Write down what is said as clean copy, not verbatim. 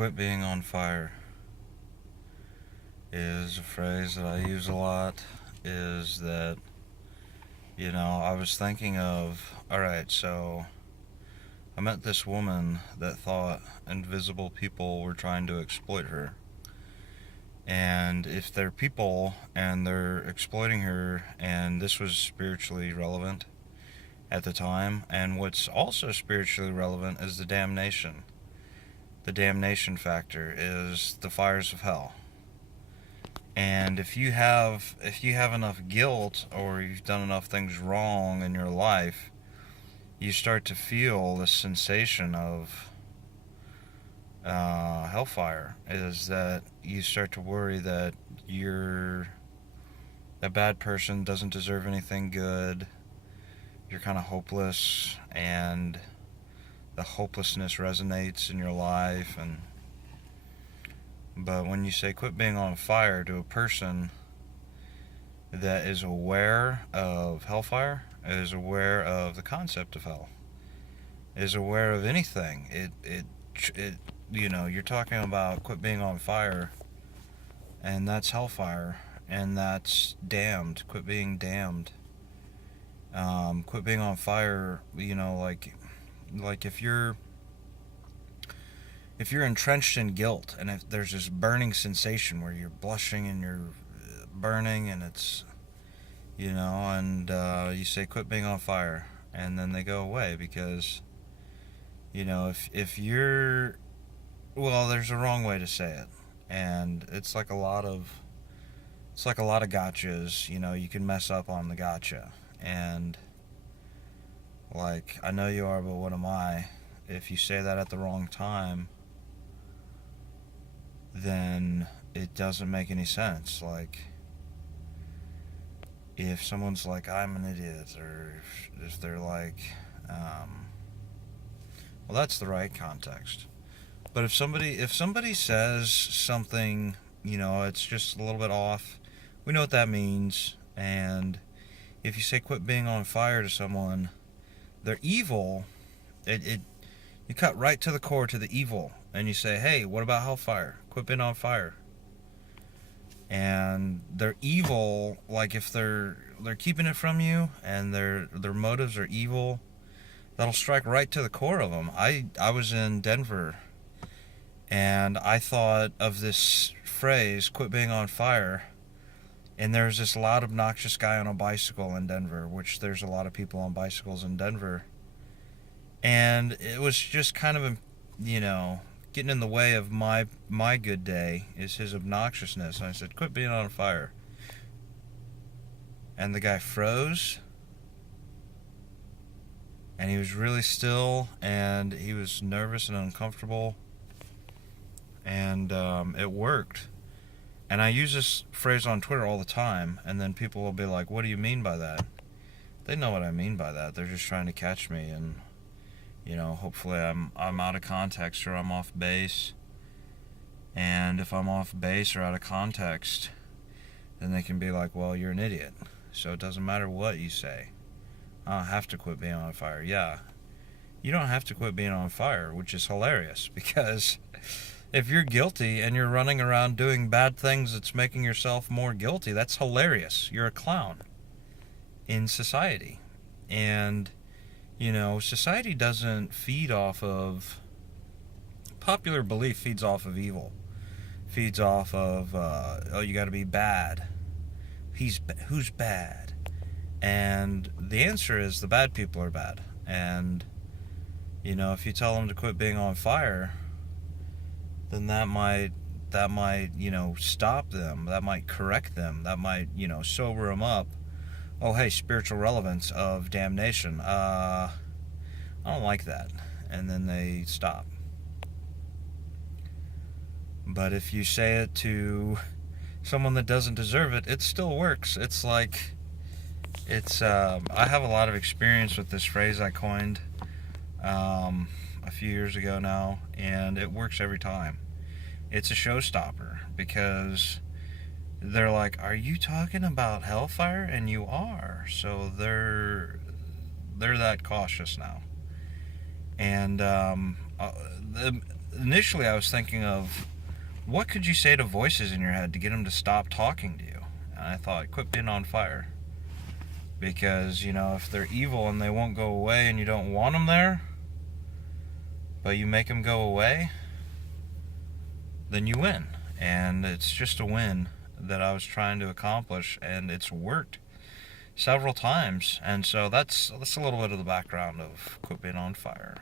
Quit being on fire is a phrase that I use a lot. Is that, I was thinking of, alright, so I met this woman that thought invisible people were trying to exploit her. And if they're people and they're exploiting her, and this was spiritually relevant at the time, and what's also spiritually relevant is the damnation. The damnation factor is the fires of hell. And if you have enough guilt or you've done enough things wrong in your life, you start to feel this sensation of hellfire. Is that you start to worry that you're a bad person, doesn't deserve anything good. You're kind of hopeless, and the hopelessness resonates in your life. But when you say quit being on fire to a person that is aware of hellfire, is aware of the concept of hell, is aware of anything, you're talking about quit being on fire, and that's hellfire, and that's damned. Quit being damned. Quit being on fire. Like if you're entrenched in guilt, and if there's this burning sensation where you're blushing and you're burning, and it's, and you say quit being on fire, and then they go away because, if you're, well, there's a wrong way to say it, and it's like a lot of gotchas. You can mess up on the gotcha, and like, I know you are, but what am I? If you say that at the wrong time, then it doesn't make any sense. Like, if someone's like, I'm an idiot, or if they're like, well, that's the right context. But if somebody says something, it's just a little bit off, we know what that means. And if you say quit being on fire to someone, they're evil. You cut right to the core, to the evil, and you say, hey, what about hellfire? Quit being on fire. And they're evil. Like, if they're keeping it from you, and their motives are evil, that'll strike right to the core of them. I was in Denver, and I thought of this phrase, quit being on fire, and there's this loud, obnoxious guy on a bicycle in Denver, which there's a lot of people on bicycles in Denver. And it was just kind of, getting in the way of my good day, is his obnoxiousness. And I said, quit being on fire. And the guy froze, and he was really still, and he was nervous and uncomfortable, and it worked. And I use this phrase on Twitter all the time, and then people will be like, what do you mean by that? They know what I mean by that. They're just trying to catch me, and hopefully I'm out of context, or I'm off base. And if I'm off base or out of context, then they can be like, well, you're an idiot, so it doesn't matter what you say. I don't have to quit being on fire. Yeah, you don't have to quit being on fire, which is hilarious, because if you're guilty and you're running around doing bad things that's making yourself more guilty, that's hilarious. You're a clown in society. And society doesn't feed off of, popular belief feeds off of evil, feeds off of, you gotta be bad. Who's bad? And the answer is the bad people are bad. And, if you tell them to quit being on fire, then that might, stop them. That might correct them. That might, sober them up. Oh, hey, spiritual relevance of damnation. I don't like that. And then they stop. But if you say it to someone that doesn't deserve it, it still works. It's like, I have a lot of experience with this phrase I coined a few years ago now, and it works every time. It's a showstopper, because they're like, are you talking about hellfire? And you are. So they're that cautious now. And initially I was thinking of, what could you say to voices in your head to get them to stop talking to you? And I thought, quit being on fire. Because, if they're evil and they won't go away and you don't want them there, but you make them go away, then you win. And it's just a win that I was trying to accomplish, and it's worked several times. And so that's a little bit of the background of Quit Being on Fire.